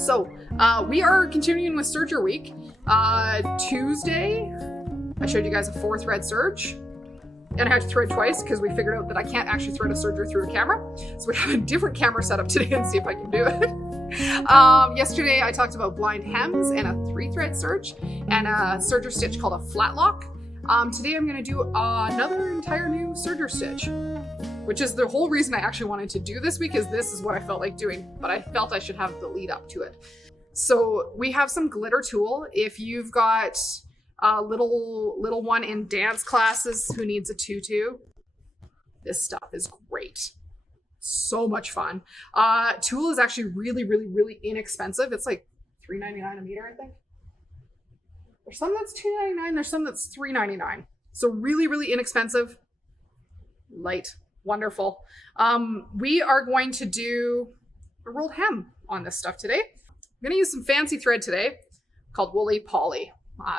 So we are continuing with Serger week. Tuesday, I showed you guys a 4-thread serge. And I had to thread twice because we figured out that I can't actually thread a serger through a camera. So we have a different camera setup today and see if I can do it. Yesterday I talked about blind hems and a 3-thread serge and a serger stitch called a flat lock. Today I'm going to do another entire new serger stitch, which is the whole reason I actually wanted to do this week, is this is what I felt like doing, but I felt I should have the lead up to it. So we have some glitter tulle. If you've got a little one in dance classes who needs a tutu, this stuff is great. So much fun. Tulle is actually really inexpensive. It's like $3.99 a meter, I think. There's some that's $2.99, there's some that's $3.99. So really inexpensive, light, wonderful. We are going to do a rolled hem on this stuff today. I'm going to use some fancy thread today called woolly poly.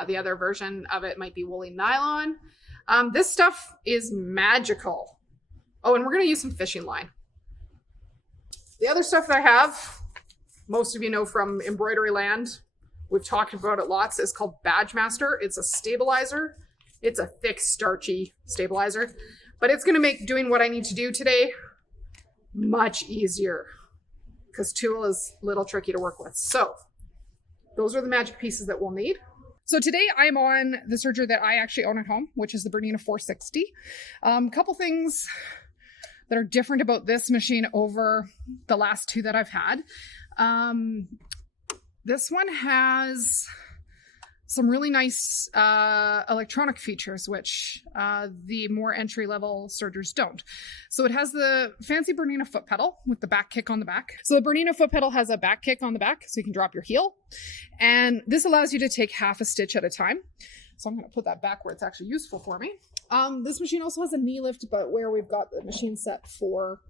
The other version of it might be woolly nylon. This stuff is magical. Oh, and we're going to use some fishing line. The other stuff that I have, most of you know from embroidery land, we've talked about it lots, is called Badge Master. It's a stabilizer. It's a thick, starchy stabilizer, but it's going to make doing what I need to do today much easier because tulle is a little tricky to work with. So those are the magic pieces that we'll need. So today I'm on the serger that I actually own at home, which is the Bernina 460. Couple things that are different about this machine over the last two that I've had. This one has some really nice electronic features, which the more entry-level sergers don't. So it has the fancy Bernina foot pedal with the back kick on the back. So the Bernina foot pedal has a back kick on the back, so you can drop your heel. And this allows you to take half a stitch at a time. So I'm going to put that back where it's actually useful for me. This machine also has a knee lift, but where we've got the machine set for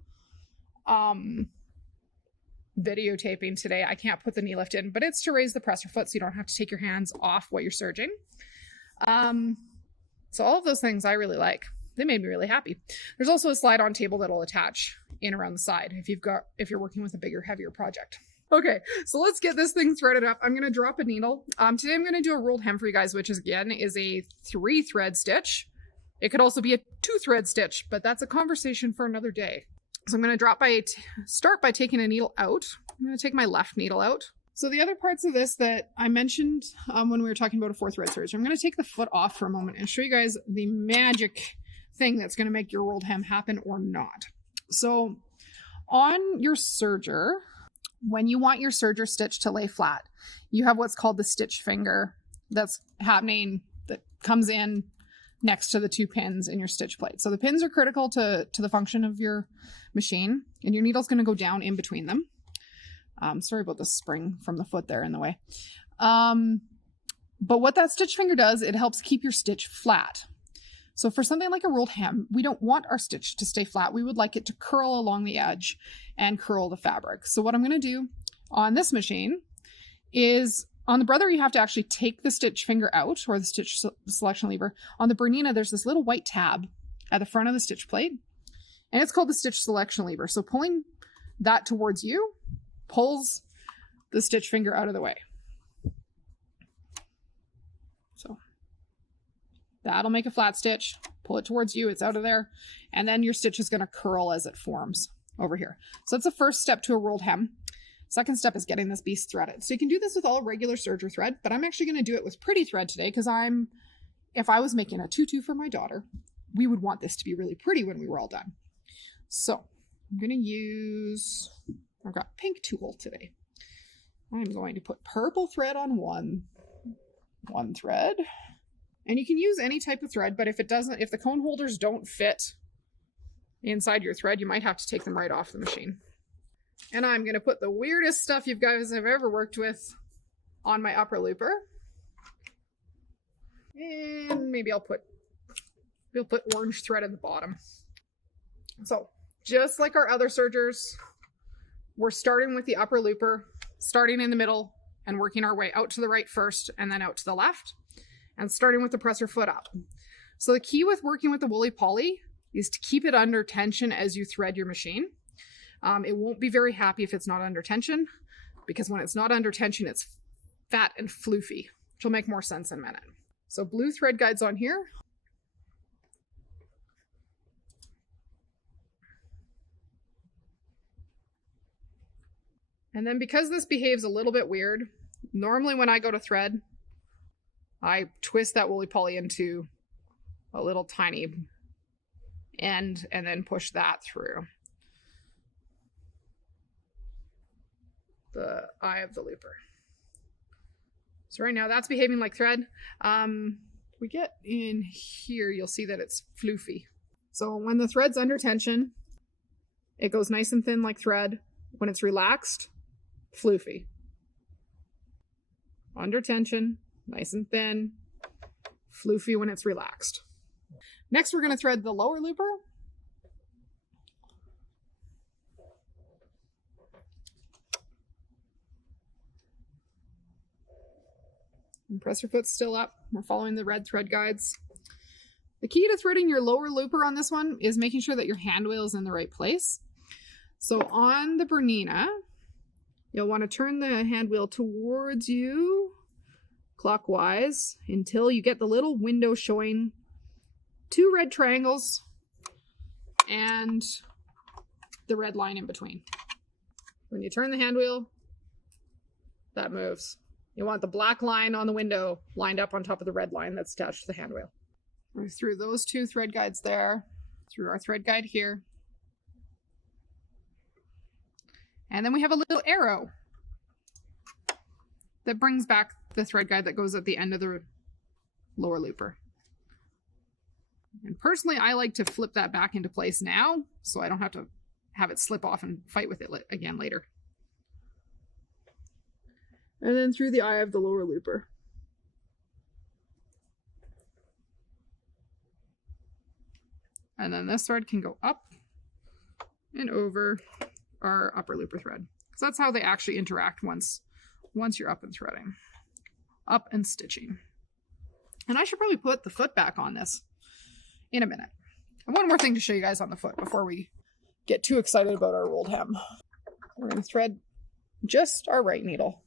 videotaping today, I can't put the knee lift in, but it's to raise the presser foot so you don't have to take your hands off what you're serging. So all of those things I really like. They made me really happy. There's also a slide-on table that'll attach in around the side if you're working with a bigger, heavier project. Okay, so let's get this thing threaded up. I'm going to drop a needle. Today I'm going to do a rolled hem for you guys, which is, again, is a 3-thread stitch. It could also be a 2-thread stitch, but that's a conversation for another day. So I'm going to start by taking a needle out. I'm going to take my left needle out. So the other parts of this that I mentioned when we were talking about a 4-thread serge, I'm going to take the foot off for a moment and show you guys the magic thing that's going to make your rolled hem happen or not. So on your serger, when you want your serger stitch to lay flat, you have what's called the stitch finger that's happening, that comes in next to the 2 pins in your stitch plate. So the pins are critical to the function of your machine, and your needle's going to go down in between them. Sorry about the spring from the foot there in the way. But what that stitch finger does, it helps keep your stitch flat. So for something like a rolled hem, we don't want our stitch to stay flat. We would like it to curl along the edge and curl the fabric. So what I'm going to do on this machine is, on the Brother, you have to actually take the stitch finger out, or the stitch selection lever. On the Bernina, there's this little white tab at the front of the stitch plate, and it's called the stitch selection lever. So pulling that towards you pulls the stitch finger out of the way. So that'll make a flat stitch. Pull it towards you, it's out of there, and then your stitch is going to curl as it forms over here. So that's the first step to a rolled hem. Second step is getting this beast threaded. So you can do this with all regular serger thread, but I'm actually going to do it with pretty thread today because if I was making a tutu for my daughter, we would want this to be really pretty when we were all done. So I'm going to I've got pink tulle today. I'm going to put purple thread on one thread. And you can use any type of thread, but if the cone holders don't fit inside your thread, you might have to take them right off the machine. And I'm going to put the weirdest stuff you guys have ever worked with on my upper looper. And maybe we'll put orange thread at the bottom. So just like our other sergers, we're starting with the upper looper, starting in the middle and working our way out to the right first and then out to the left, and starting with the presser foot up. So the key with working with the woolly poly is to keep it under tension as you thread your machine. It won't be very happy if it's not under tension. because when it's not under tension, it's fat and floofy, which will make more sense in a minute. So blue thread guides on here. And then because this behaves a little bit weird, normally when I go to thread, I twist that woolly poly into a little tiny end and then push that through the eye of the looper. So right now that's behaving like thread. We get in here, you'll see that it's floofy. So when the thread's under tension, it goes nice and thin like thread. When it's relaxed, floofy. Under tension, nice and thin, floofy when it's relaxed. Next, we're going to thread the lower looper. Compressor foot's still up. We're following the red thread guides. The key to threading your lower looper on this one is making sure that your hand wheel is in the right place. So on the Bernina, you'll want to turn the hand wheel towards you clockwise until you get the little window showing 2 red triangles and the red line in between. When you turn the hand wheel, that moves. You want the black line on the window lined up on top of the red line that's attached to the hand wheel. We're through those 2 thread guides there, through our thread guide here. And then we have a little arrow that brings back the thread guide that goes at the end of the lower looper. And personally, I like to flip that back into place now, so I don't have to have it slip off and fight with it again later. And then through the eye of the lower looper. And then this thread can go up and over our upper looper thread. So that's how they actually interact once you're up and threading. Up and stitching. And I should probably put the foot back on this in a minute. And one more thing to show you guys on the foot before we get too excited about our rolled hem. We're going to thread just our right needle,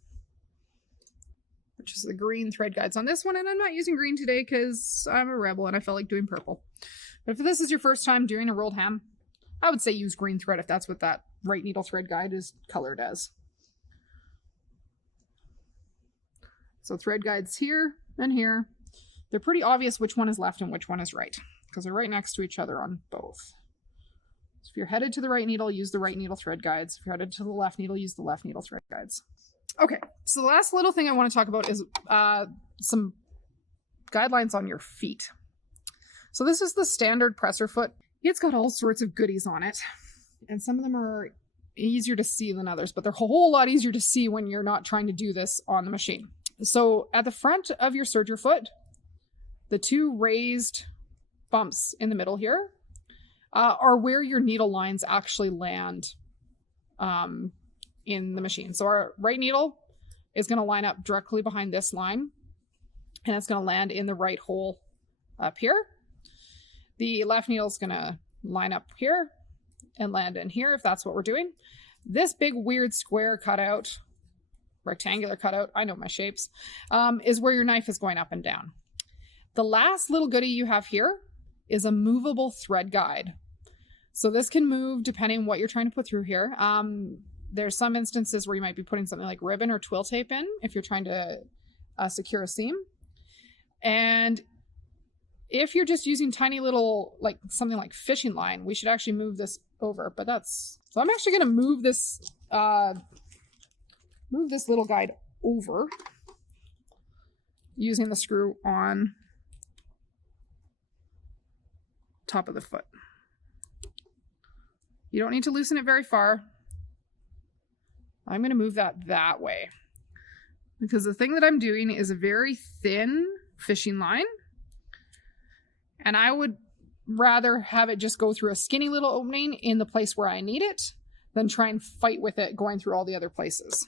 which is the green thread guides on this one. And I'm not using green today because I'm a rebel and I felt like doing purple. But if this is your first time doing a rolled hem, I would say use green thread if that's what that right needle thread guide is colored as. So thread guides here and here. They're pretty obvious which one is left and which one is right because they're right next to each other on both. So if you're headed to the right needle, use the right needle thread guides. If you're headed to the left needle, use the left needle thread guides. Okay, so the last little thing I want to talk about is some guidelines on your feet. So this is the standard presser foot. It's got all sorts of goodies on it, and some of them are easier to see than others, but they're a whole lot easier to see when you're not trying to do this on the machine. So at the front of your serger foot, the 2 raised bumps in the middle here are where your needle lines actually land in the machine. So our right needle is going to line up directly behind this line, and it's going to land in the right hole up here. The left needle is going to line up here and land in here if that's what we're doing. This big weird square cutout, rectangular cutout, I know my shapes, is where your knife is going up and down. The last little goodie you have here is a movable thread guide. So this can move depending on what you're trying to put through here. There's some instances where you might be putting something like ribbon or twill tape in if you're trying to secure a seam. And if you're just using tiny little, like something like fishing line, we should actually move this over, but so I'm actually going to move this little guide over using the screw on top of the foot. You don't need to loosen it very far. I'm going to move that way because the thing that I'm doing is a very thin fishing line. And I would rather have it just go through a skinny little opening in the place where I need it than try and fight with it going through all the other places.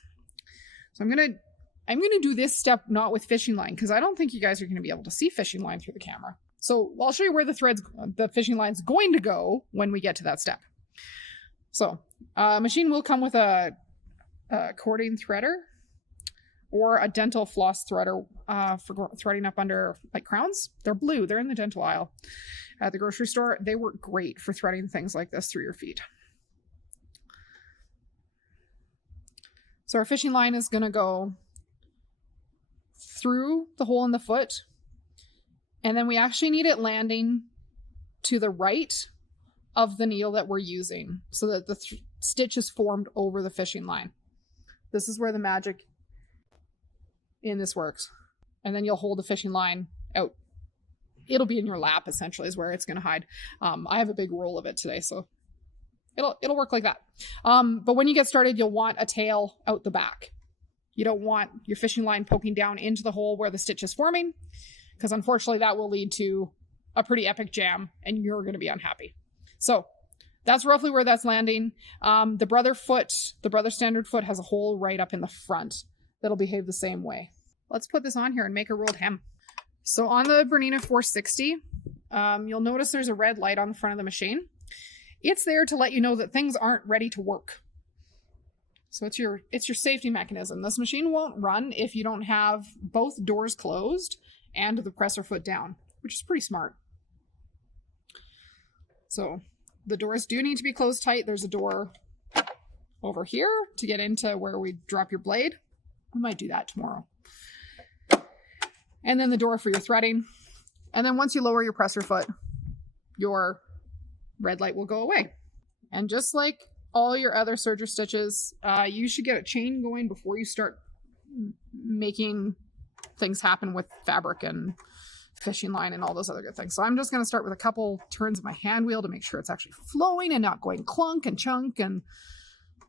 So I'm going to do this step not with fishing line because I don't think you guys are going to be able to see fishing line through the camera. So I'll show you where the fishing line's going to go when we get to that step. So machine will come with a cording threader or a dental floss threader for threading up under like crowns. They're blue. They're in the dental aisle at the grocery store. They work great for threading things like this through your feet. So our fishing line is going to go through the hole in the foot, and then we actually need it landing to the right of the needle that we're using so that the stitch is formed over the fishing line. This is where the magic in this works. And then you'll hold the fishing line out. It'll be in your lap, essentially, is where it's going to hide. I have a big roll of it today, so it'll work like that. But when you get started, you'll want a tail out the back. You don't want your fishing line poking down into the hole where the stitch is forming, because unfortunately that will lead to a pretty epic jam and you're going to be unhappy. So that's roughly where that's landing. The brother standard foot has a hole right up in the front that'll behave the same way. Let's put this on here and make a rolled hem. So on the Bernina 460, you'll notice there's a red light on the front of the machine. It's there to let you know that things aren't ready to work. So it's your safety mechanism. This machine won't run if you don't have both doors closed and the presser foot down, which is pretty smart. So the doors do need to be closed tight. There's a door over here to get into where we drop your blade. We might do that tomorrow. And then the door for your threading. And then once you lower your presser foot, your red light will go away. And just like all your other serger stitches, you should get a chain going before you start making things happen with fabric and fishing line and all those other good things. So I'm just going to start with a couple turns of my hand wheel to make sure it's actually flowing and not going clunk and chunk and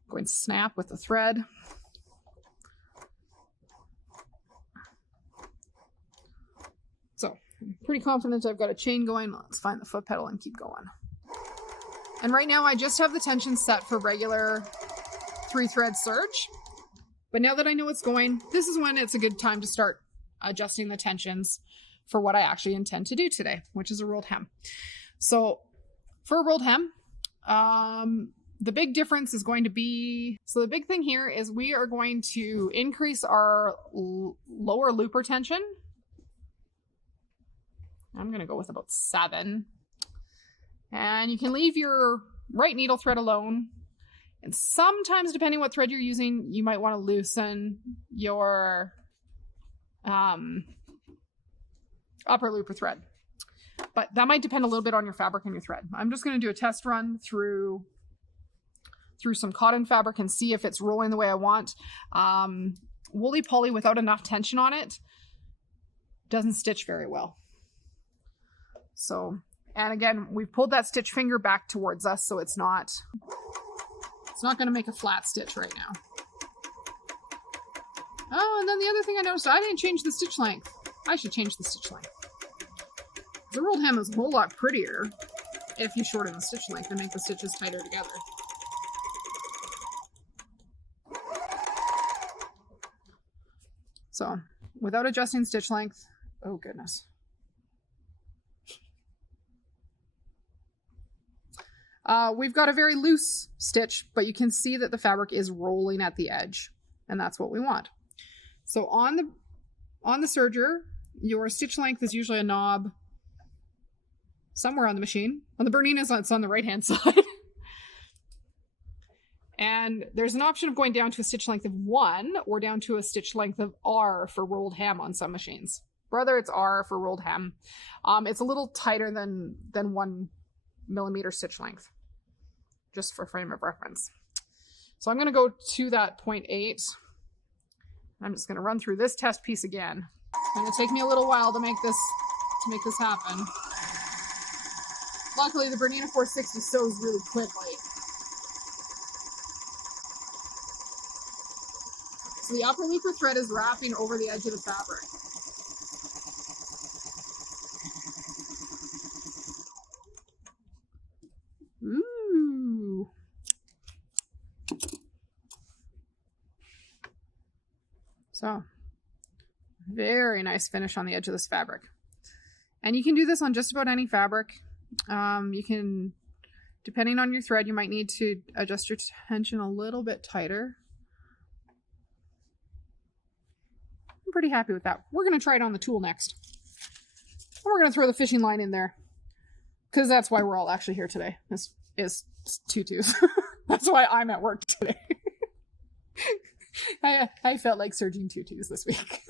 going snap with the thread. So I'm pretty confident I've got a chain going. Let's find the foot pedal and keep going. And right now I just have the tension set for regular 3-thread serge. But now that I know it's going, this is when it's a good time to start adjusting the tensions for what I actually intend to do today, which is a rolled hem. So for a rolled hem, the big difference is going to be, so the big thing here is we are going to increase our lower looper tension. I'm going to go with about 7. And you can leave your right needle thread alone. And sometimes, depending what thread you're using, you might want to loosen your upper looper thread. But that might depend a little bit on your fabric and your thread. I'm just going to do a test run through some cotton fabric and see if it's rolling the way I want. Woolly poly without enough tension on it doesn't stitch very well. So, and again, we've pulled that stitch finger back towards us, so it's not going to make a flat stitch right now. Oh, and then the other thing I noticed, I didn't change the stitch length. I should change the stitch length. The rolled hem is a whole lot prettier if you shorten the stitch length and make the stitches tighter together. So, without adjusting stitch length, oh goodness. We've got a very loose stitch, but you can see that the fabric is rolling at the edge, and that's what we want. So on the serger, your stitch length is usually a knob somewhere on the machine. On the Bernina's, it's on the right-hand side. And there's an option of going down to a stitch length of 1 or down to a stitch length of R for rolled hem on some machines. Brother, it's R for rolled hem. It's a little tighter than 1 millimeter stitch length, just for frame of reference. So I'm going to go to that 0.8. I'm just going to run through this test piece again. It's going to take me a little while to make this happen. Luckily, the Bernina 460 sews really quickly. So the upper looper thread is wrapping over the edge of the fabric. Ooh. So, very nice finish on the edge of this fabric. And you can do this on just about any fabric. You can, depending on your thread, you might need to adjust your tension a little bit tighter I'm pretty happy with that. We're going to try it on the tool next. And we're going to throw the fishing line in there. Because that's why we're all actually here today. This is tutus. That's why I'm at work today. I felt like serging tutus this week.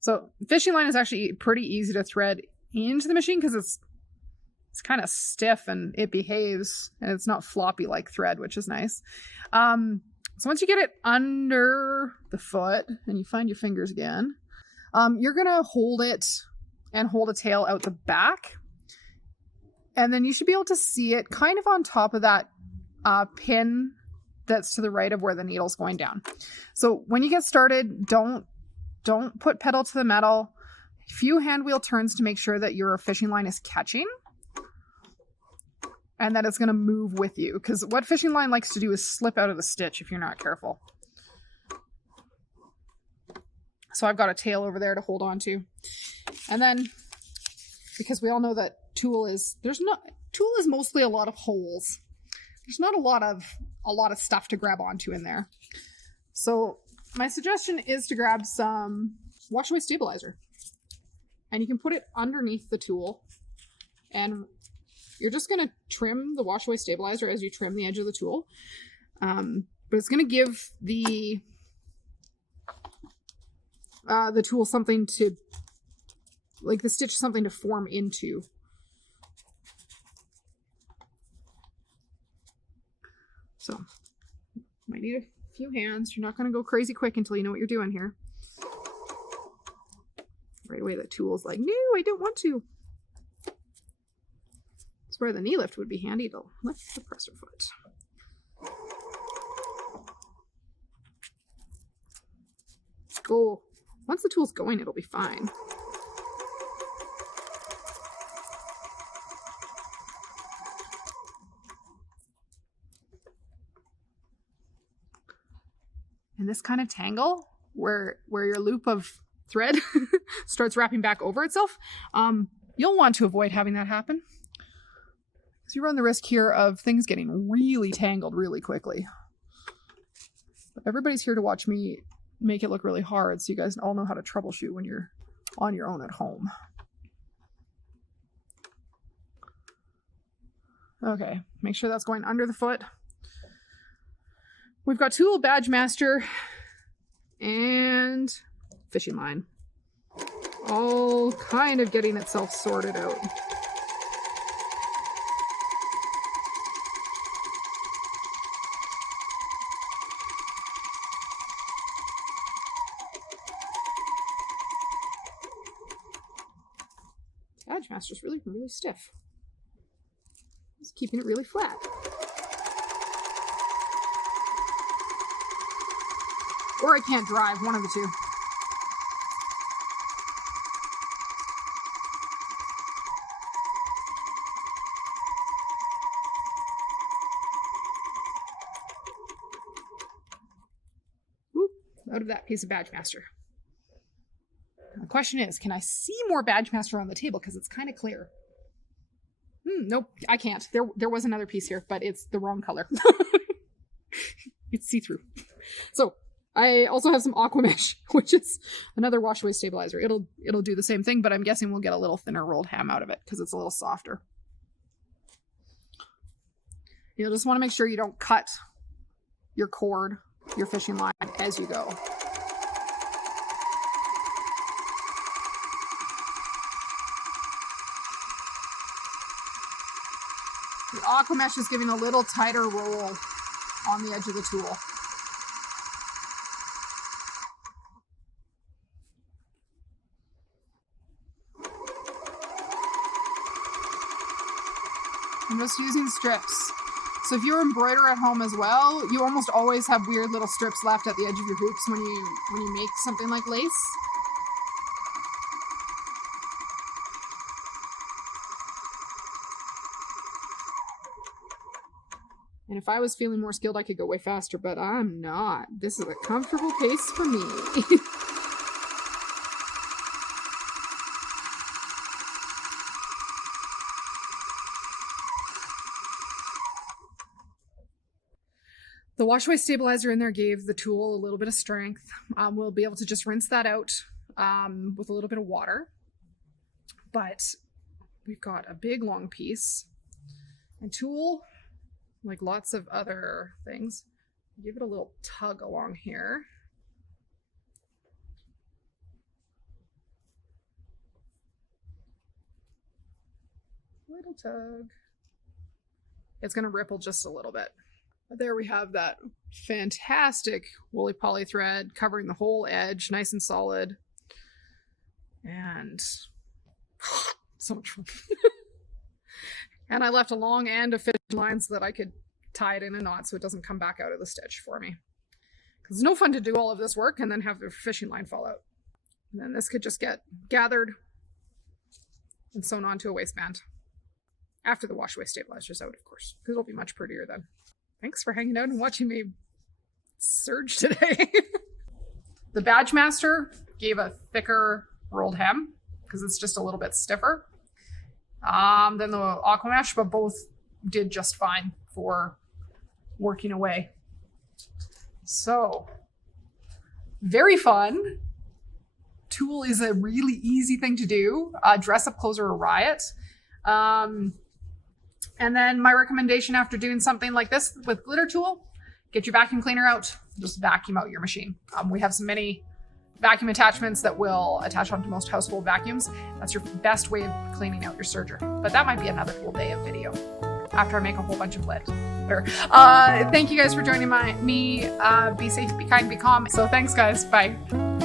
So fishing line is actually pretty easy to thread into the machine because it's kind of stiff and it behaves and it's not floppy like thread, which is nice. So once you get it under the foot and you find your fingers again, you're going to hold it and hold a tail out the back. And then you should be able to see it kind of on top of that pin that's to the right of where the needle's going down. So when you get started, don't put pedal to the metal. A few hand wheel turns to make sure that your fishing line is catching and that it's going to move with you. Because what fishing line likes to do is slip out of the stitch if you're not careful. So I've got a tail over there to hold on to. And then, because we all know that tulle is mostly a lot of holes. There's not a lot of stuff to grab onto in there. So my suggestion is to grab some wash away stabilizer. And you can put it underneath the tool. And you're just going to trim the wash away stabilizer as you trim the edge of the tool. But it's going to give the tool something to, like the stitch, something to form into. So, might need a few hands. You're not going to go crazy quick until you know what you're doing here. Right away, the tool's like, no, I don't want to. That's where the knee lift would be handy to lift the presser foot. Go. Once the tool's going, it'll be fine. In this kind of tangle, where your loop of thread starts wrapping back over itself, you'll want to avoid having that happen. Because you run the risk here of things getting really tangled really quickly. But everybody's here to watch me make it look really hard, so you guys all know how to troubleshoot when you're on your own at home. Okay, make sure that's going under the foot. We've got tool, badge master, and fishing line. All kind of getting itself sorted out. Badge master's really stiff. It's keeping it really flat. Or I can't drive, one of the two. Whoop, out of that piece of badge master. The question is, can I see more badge master on the table? Because it's kind of clear. Nope, I can't. There was another piece here, but it's the wrong color. It's see-through. So I also have some aqua mesh, which is another wash away stabilizer. It'll do the same thing, but I'm guessing we'll get a little thinner rolled ham out of it because it's a little softer. You'll just want to make sure you don't cut your cord, your fishing line as you go. The aqua mesh is giving a little tighter roll on the edge of the tool. I'm just using strips. So if you embroider at home as well, you almost always have weird little strips left at the edge of your hoops when you make something like lace. And if I was feeling more skilled, I could go way faster, but I'm not. This is a comfortable pace for me. The washaway stabilizer in there gave the tool a little bit of strength. We'll be able to just rinse that out with a little bit of water. But we've got a big long piece and tool, like lots of other things. Give it a little tug along here. Little tug. It's going to ripple just a little bit. But there we have that fantastic woolly poly thread covering the whole edge, nice and solid. And so much fun. And I left a long end of fishing line so that I could tie it in a knot so it doesn't come back out of the stitch for me. Because it's no fun to do all of this work and then have the fishing line fall out. And then this could just get gathered and sewn onto a waistband. After the washaway stabilizer's out, of course. Because it'll be much prettier then. Thanks for hanging out and watching me serge today. The Badge Master gave a thicker rolled hem because it's just a little bit stiffer than the Aquamesh, but both did just fine for working away. So, very fun. Tool is a really easy thing to do. Dress up clothes are a riot. And then my recommendation after doing something like this with glitter tool, get your vacuum cleaner out, just vacuum out your machine. We have some mini vacuum attachments that will attach onto most household vacuums. That's your best way of cleaning out your serger. But that might be another whole day of video after I make a whole bunch of lid. Thank you guys for joining me. Be safe, be kind, be calm. So thanks guys, bye.